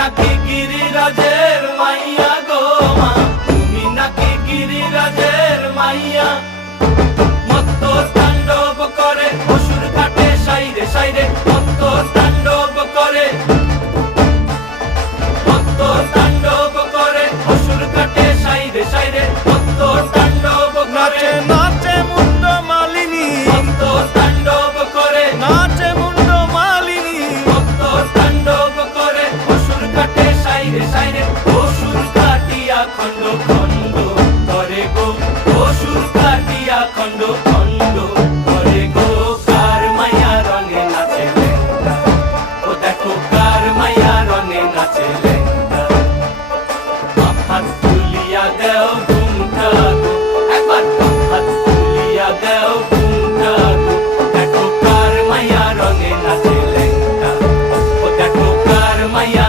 নাকি গিরিরাজের মাইয়া গো মা, তুমি নাকি গিরিরাজের মাইয়া। মত্ত তাণ্ডব করে অসুর ঘাটে সাইরে সাইরে, মত্ত তাণ্ডব করে, মত্ত তাণ্ডব করে অসুর ঘাটে সাইরে সাইরে, মত্ত তাণ্ডব করে। নাচে মুন্ড মালিনী, মত্ত তাণ্ডব করে, নাচে মুন্ড মালিনী, মত্ত তাণ্ডব করে অসুর ঘাটে সাইরে সাইরে, অসুর কাটিয়া খণ্ড খণ্ড করে গো, অসুর কাটিয়া খণ্ড খণ্ড করে গো। কার মায়া রঙে নাচে লেঙ্গা, ও দেখো কার মায়া রঙে নাচে লেঙ্গা।